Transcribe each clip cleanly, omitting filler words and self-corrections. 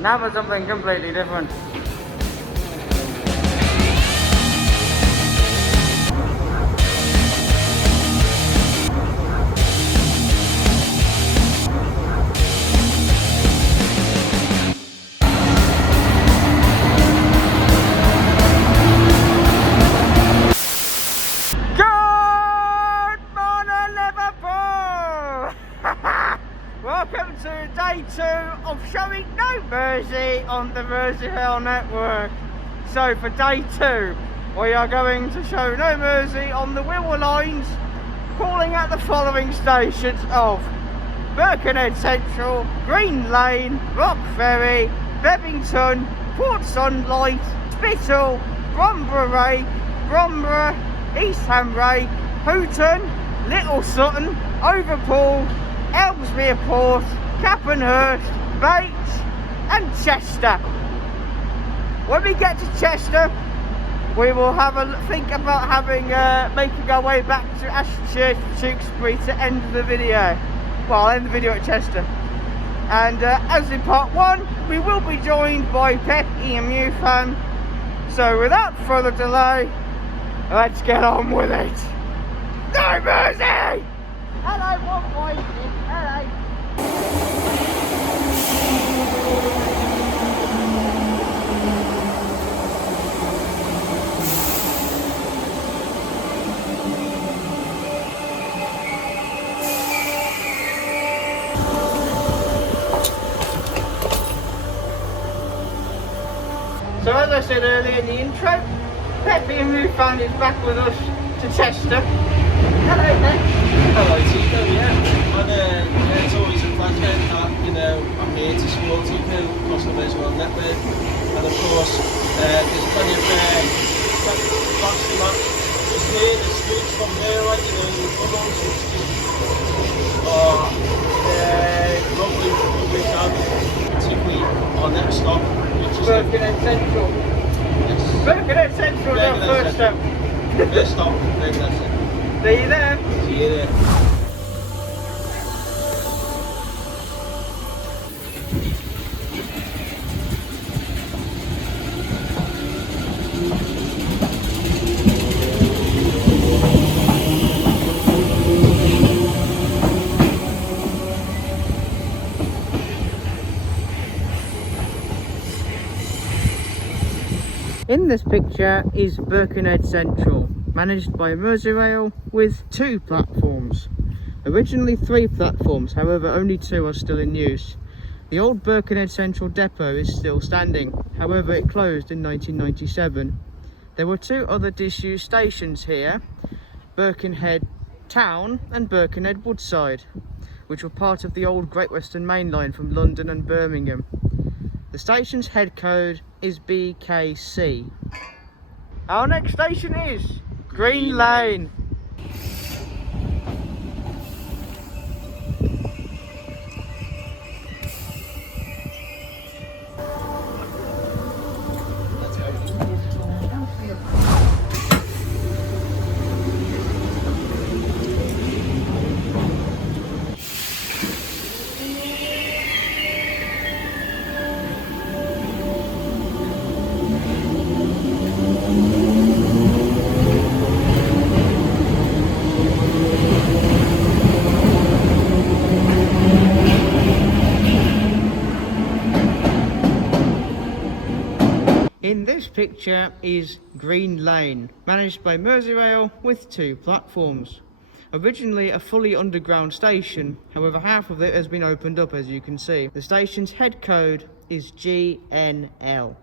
Now for something completely different. Welcome to day 2 of showing No Mersey on the Merseyrail Network. So for day 2 we are going to show No Mersey on the Wirral Lines, calling at the following stations of Birkenhead Central, Green Lane, Rock Ferry, Bebington, Port Sunlight, Spital, Bromborough, Eastham, Rake, Hooton, Little Sutton, Overpool, Ellesmere Port, Capenhurst, Bache and Chester. When we get to Chester, we will have a think about making our way back to Ashchurch, Tewkesbury to end the video. Well, I'll end the video at Chester. And as in part 1, we will be joined by PEP EMU Fan. So without further delay, let's get on with it. No Mersey! Hello, one boy. Hello. So as I said earlier in the intro, PEP EMU Fan is back with us to Chester. Hello there. Hello Tico, yeah. And it's always a pleasure that, I'm here to support Tico across the Merseyrail Network. And of course, there's plenty of fast map just here, the streets from here, like, the tunnels, it's just, lovely time. Particularly our next stop, which is Birkenhead Central. Yes. Birkenhead Central is our first stop. First stop, Birkenhead Central. See you there. See you there. In this picture is Birkenhead Central, managed by Merseyrail with 2 platforms. Originally 3 platforms, however only 2 are still in use. The old Birkenhead Central depot is still standing, however it closed in 1997. There were 2 other disused stations here, Birkenhead Town and Birkenhead Woodside, which were part of the old Great Western Main Line from London and Birmingham. The station's head code is BKC. Our next station is Green Lane. In this picture is Green Lane, managed by Merseyrail with 2 platforms. Originally a fully underground station, however half of it has been opened up, as you can see. The station's head code is GNL.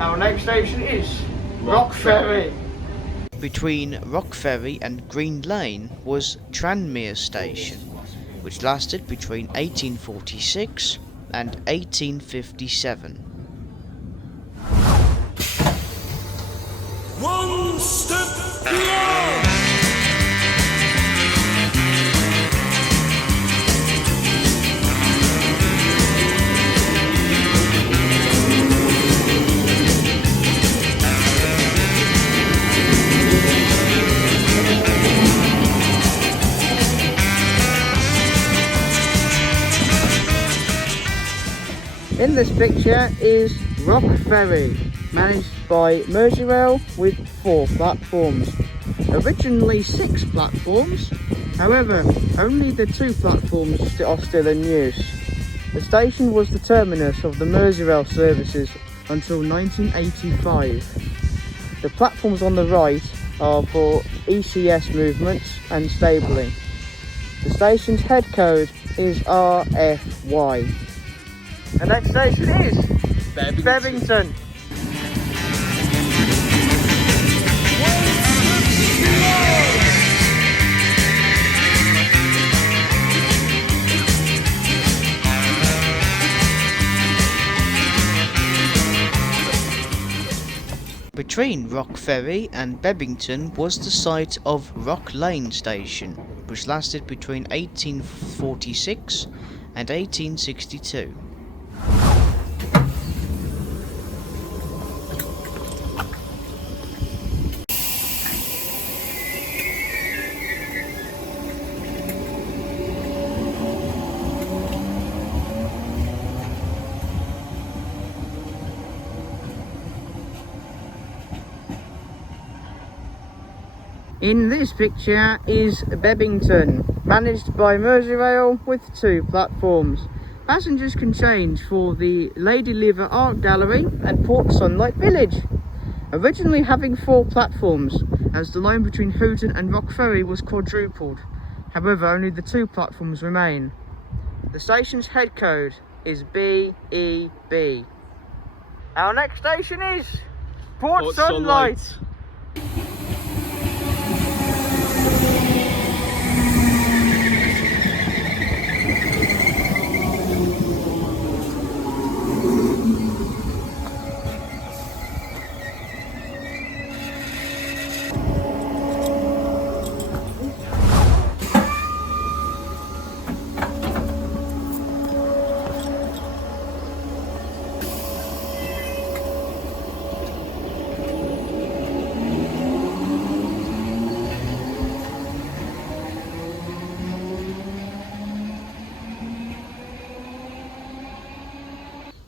Our next station is Rock Ferry. Between Rock Ferry and Green Lane was Tranmere Station, which lasted between 1846 and 1857. One step beyond. In this picture is Rock Ferry, managed by Merseyrail with 4 platforms. Originally 6 platforms, however, only the 2 platforms are still in use. The station was the terminus of the Merseyrail services until 1985. The platforms on the right are for ECS movements and stabling. The station's head code is RFY. The next station is Bebington. Between Rock Ferry and Bebington was the site of Rock Lane Station, which lasted between 1846 and 1862. In this picture is Bebington, managed by Merseyrail with 2 platforms. Passengers can change for the Lady Lever Art Gallery and Port Sunlight Village. Originally having 4 platforms, as the line between Hooton and Rock Ferry was quadrupled. However, only the 2 platforms remain. The station's head code is BEB. Our next station is Port Sunlight.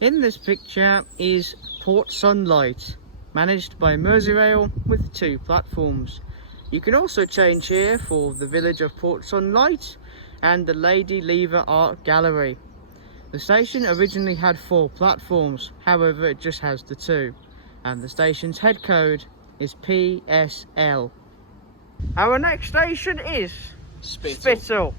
In this picture is Port Sunlight, managed by Merseyrail with 2 platforms. You can also change here for the village of Port Sunlight and the Lady Lever Art Gallery. The station originally had 4 platforms, however it just has the 2, and the station's head code is PSL. Our next station is Spital.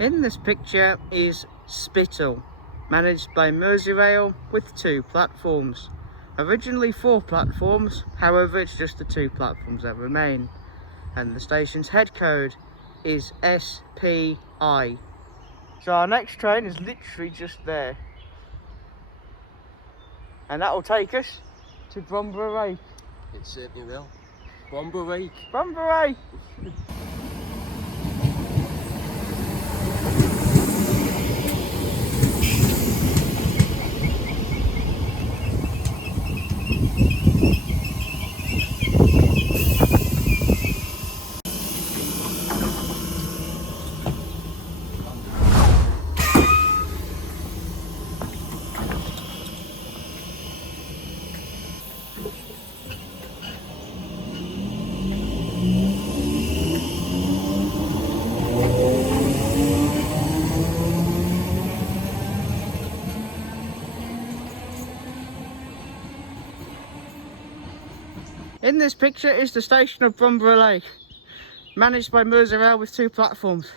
In this picture is Spital, managed by Merseyrail with 2 platforms. Originally 4 platforms, however it's just the 2 platforms that remain. And the station's head code is SPI. So our next train is literally just there. And that will take us to Bromborough Rake. It certainly will. Bromborough. Bromborough! In this picture is the station of Bromborough Lake, managed by Merseyrail with 2 platforms.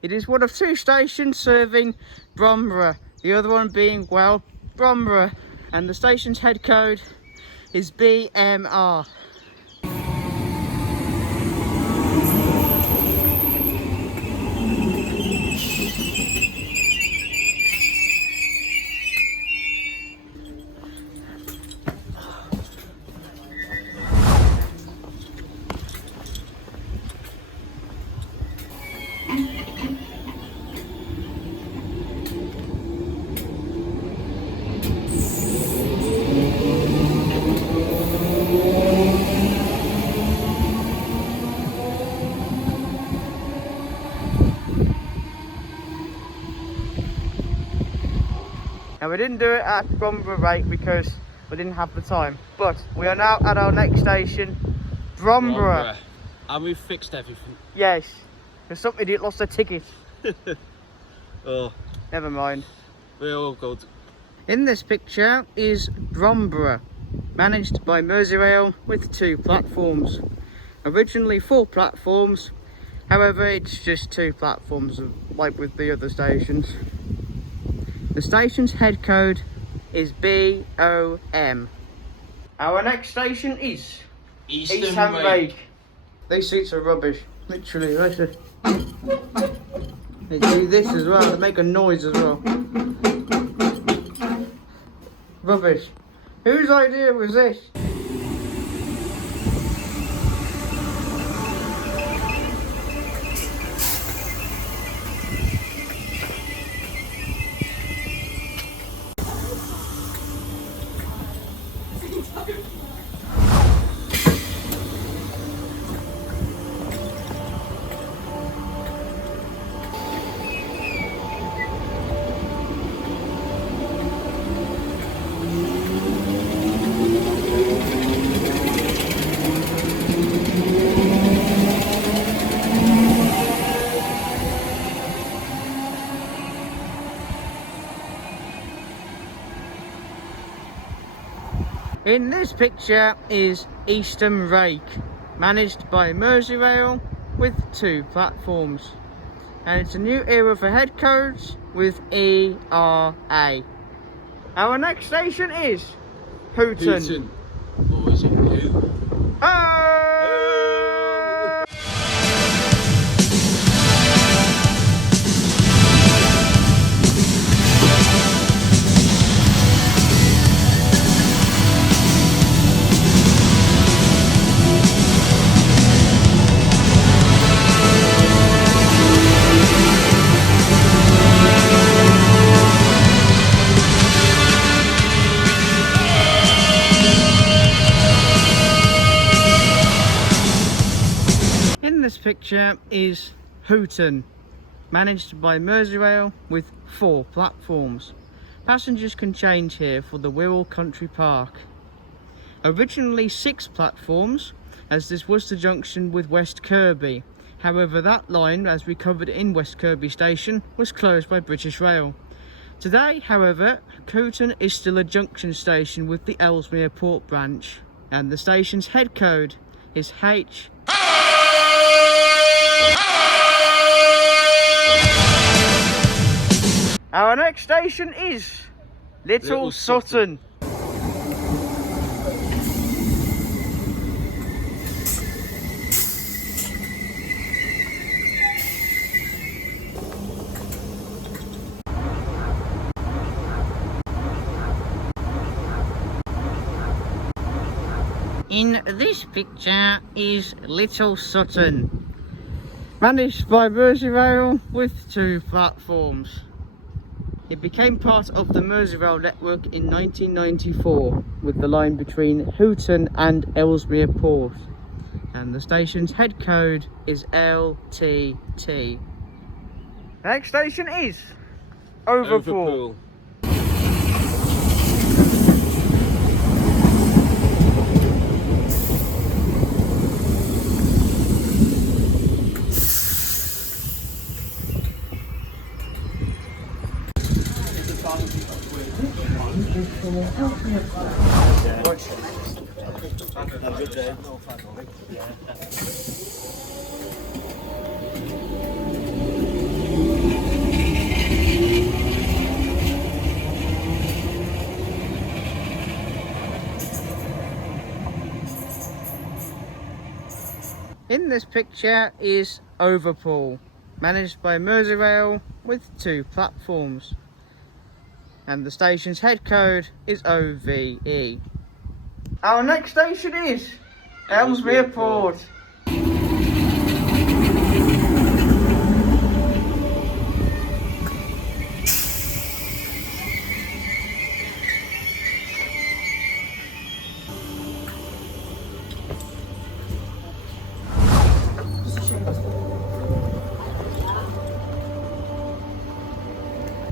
It is one of 2 stations serving Bromborough, the other one being, well, Bromborough. And the station's head code is BMR. And we didn't do it at Bromborough Rake because we didn't have the time. But we are now at our next station, Bromborough. And we've fixed everything. Yes, because some idiot lost a ticket. Oh, Never mind. we're all good. In this picture is Bromborough, managed by Merseyrail with 2 platforms. Originally 4 platforms, however it's just 2 platforms like with the other stations. The station's head code is BOM. Our next station is Eastham Rake. These seats are rubbish, literally. They do this as well, they make a noise as well. Rubbish. Whose idea was this? In this picture is Eastham Rake, managed by Merseyrail with 2 platforms. And it's a new era for head codes with ERA. Our next station is Hooton. Or is it who? This picture is Hooton, managed by Merseyrail with 4 platforms. Passengers can change here for the Wirral Country Park. Originally 6 platforms, as this was the junction with West Kirby. However, that line, as we covered in West Kirby Station, was closed by British Rail. Today, however, Hooton is still a junction station with the Ellesmere Port branch, and the station's head code is H. Our next station is Little Sutton. In this picture is Little Sutton, managed by Merseyrail with 2 platforms. It became part of the Merseyrail Network in 1994 with the line between Hooton and Ellesmere Port, and the station's head code is LTT. The next station is Overpool. In this picture is Overpool, managed by Merseyrail with 2 platforms. And the station's head code is OVE. Our next station is Ellesmere Port.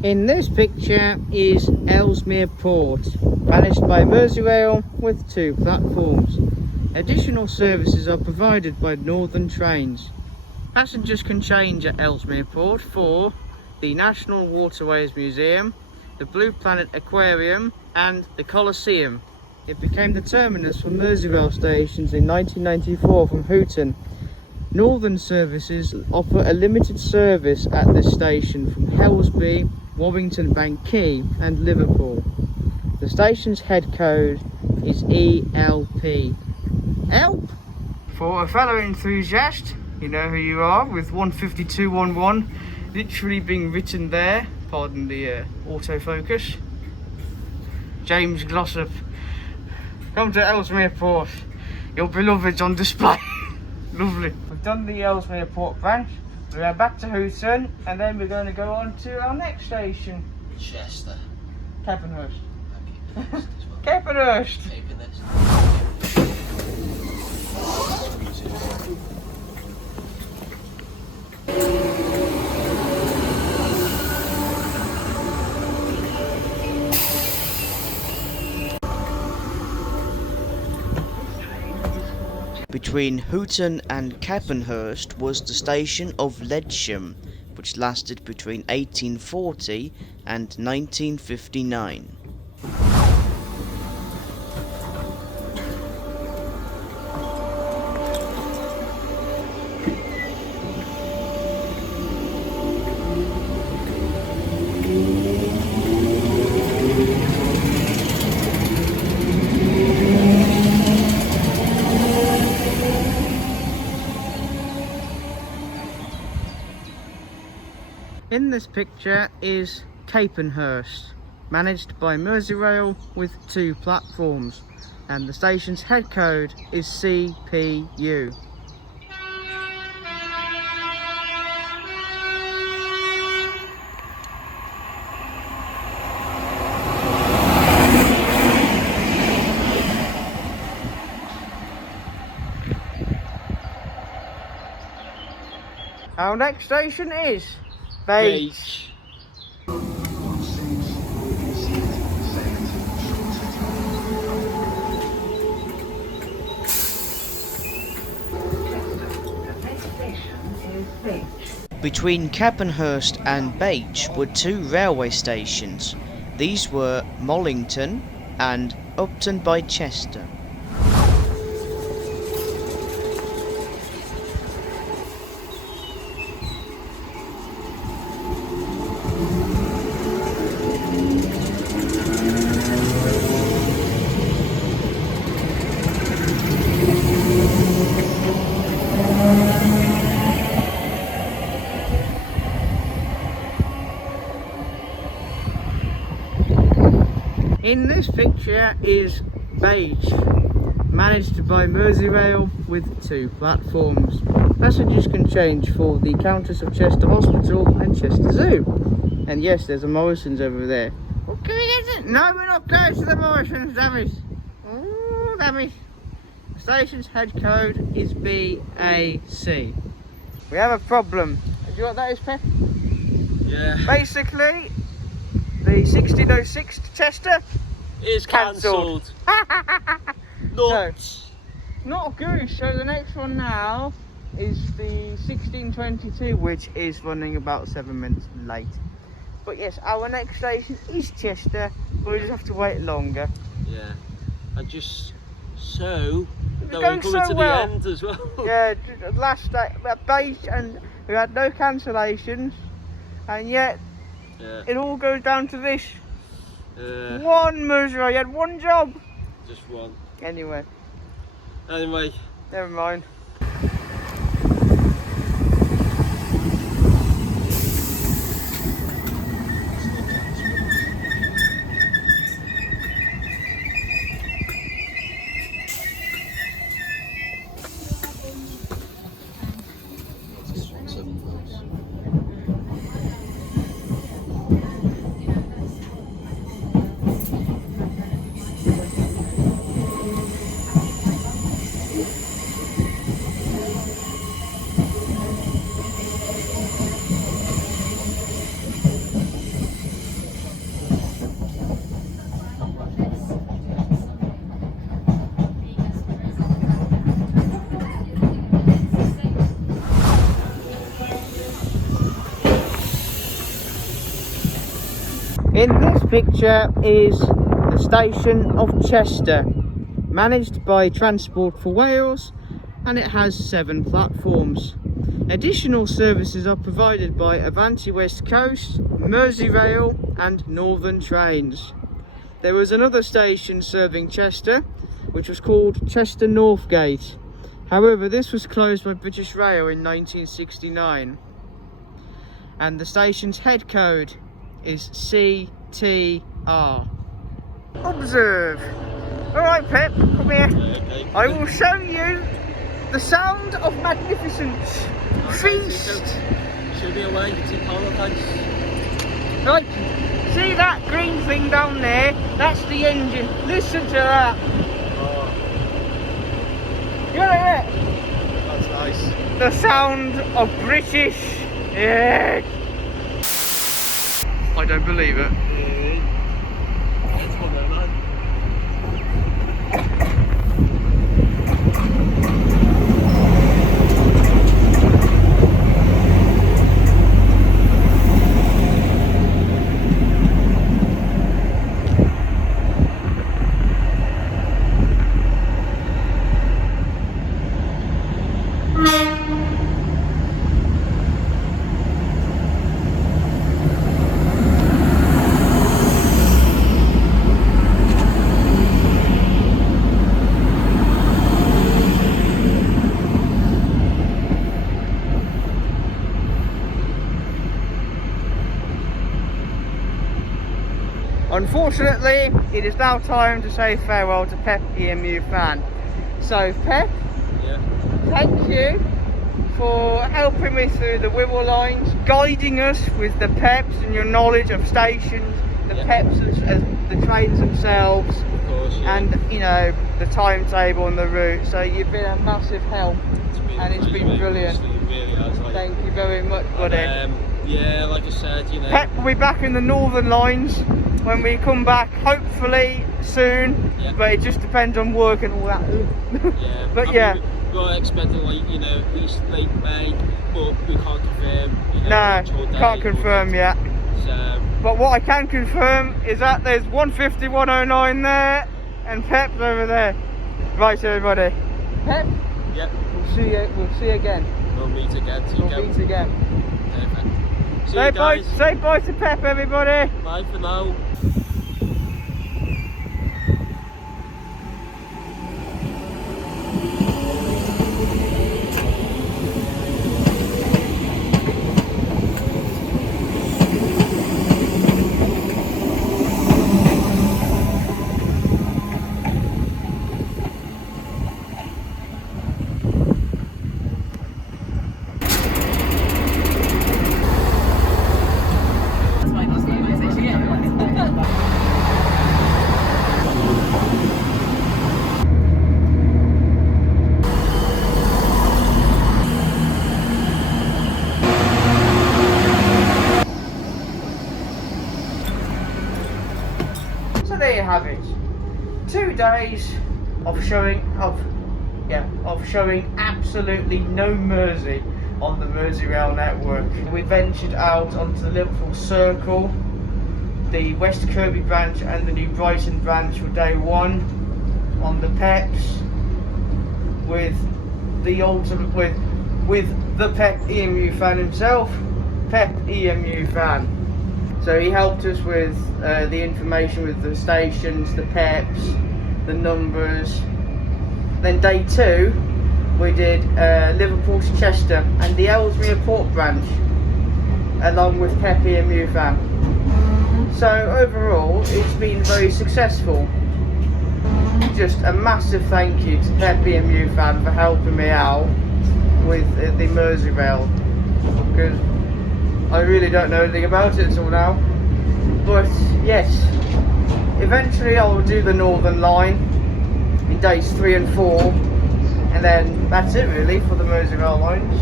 In this picture is Ellesmere Port, managed by Merseyrail with 2 platforms. Additional services are provided by Northern Trains. Passengers can change at Ellesmere Port for the National Waterways Museum, the Blue Planet Aquarium and the Colosseum. It became the terminus for Merseyrail stations in 1994 from Hooton. Northern services offer a limited service at this station from Helsby, Warrington Bank Quay and Liverpool. The station's head code is ELP. ELP! For a fellow enthusiast, you know who you are, with 15211 literally being written there, pardon the autofocus. James Glossop. Come to Ellesmere Port, your beloved's on display. Lovely. We've done the Ellesmere Port branch. We are back to Hooton, and then we're going to go on to our next station. Chester. Capenhurst. Capenhurst. Capenhurst. Between Hooton and Capenhurst was the station of Ledsham, which lasted between 1840 and 1959. In this picture is Capenhurst, managed by Merseyrail with 2 platforms, and the station's head code is CPU. Our next station is Bache. Between Capenhurst and Bache were 2 railway stations. These were Mollington and Upton by Chester. In this picture is Bache, managed by Merseyrail with 2 platforms. Passengers can change for the Countess of Chester Hospital and Chester Zoo. And yes, there's a Morrison's over there. Oh, can we get it? No, we're not close to the Morrison's, damn it. Oh, damn it. The station's head code is BAC. We have a problem. Do you know what that is, Pep? Yeah. Basically, the 1606 to Chester Is cancelled. Nuts. Not a goose. So the next one now is the 1622, which is running about 7 minutes late. But yes, our next station is Chester, but we just have to wait longer. Yeah. And just so It's that going we're coming so to well. the end as well. Yeah, last day we had Bache and we had no cancellations, and yet Yeah. it all goes down to this. Yeah. One Merseyrail, you had one job. Just one. Anyway, Anyway. never mind. In this picture is the station of Chester, managed by Transport for Wales, and it has 7 platforms. Additional services are provided by Avanti West Coast, Merseyrail and Northern Trains. There was another station serving Chester, which was called Chester Northgate. However, this was closed by British Rail in 1969. And the station's head code is CTR. Observe. Alright Pep, come here. Okay. I will show you the sound of magnificence. Feast. Should be away, it's in paradise. Right, see that green thing down there? That's the engine. Listen to that. Oh, You hear it? that's nice. The sound of British. Yeah. I don't believe it. It's one there, man. Unfortunately, it is now time to say farewell to PEP EMU Fan. So Pep, Yeah. thank you for helping me through the Wirral Lines, guiding us with the PEPs and your knowledge of stations, the Yeah. PEPs as the trains themselves, Of course, yeah. and you know, the timetable and the route. So you've been a massive help, and it's been brilliant. It really has, like, Thank you very much, buddy. yeah, like I said, you know. Pep will be back in the Northern Lines when we come back, hopefully soon, Yeah. but it just depends on work and all that. Yeah, But I yeah. mean, we're expecting, like, you know, at least late May, but we can't confirm. You know, No, actual day can't or confirm date. yet. So, But what I can confirm is that there's 150, 109 there, and Pep's over there. Right, everybody. Pep, yeah, we'll see you again. we'll meet again. We'll meet again. Perfect. See Say you bye, guys. say bye to Pep, everybody. Bye for now. So there you have it. 2 days of showing absolutely no mercy on the Merseyrail Network. We ventured out onto the Liverpool Circle, the West Kirby branch and the New Brighton branch for day 1 on the PEPs with the ultimate with the PEP EMU fan himself, PEP EMU Fan. So he helped us with the information with the stations, the PEPs, the numbers. Then day 2 we did Liverpool to Chester and the Ellesmere Port branch along with PEP EMU Fan. So overall it's been very successful. Just a massive thank you to PEP EMU Fan for helping me out with the Merseyrail, because I really don't know anything about it until now. But yes, eventually I will do the Northern Line in days 3 and 4, and then that's it really for the Merseyrail lines.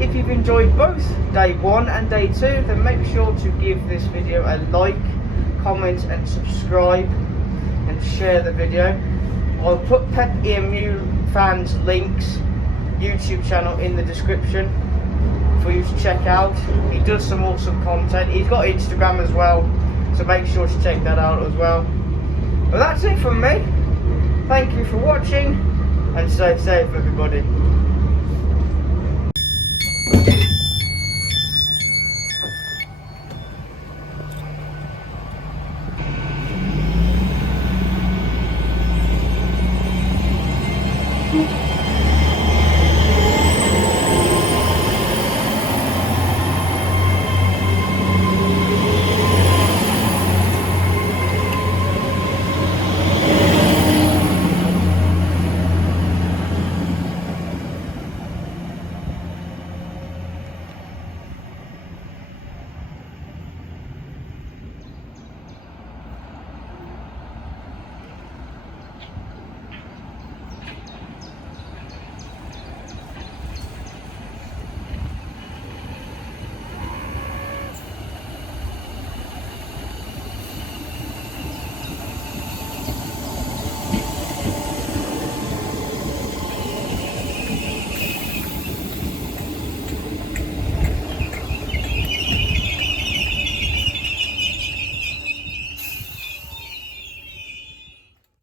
If you've enjoyed both day 1 and day 2, then make sure to give this video a like, comment and subscribe, and share the video. I'll put PEP EMU Fan's links, YouTube channel in the description for you to check out. He does some awesome content. He's got Instagram as well, so make sure to check that out as well. But that's it from me. Thank you for watching, and stay safe everybody.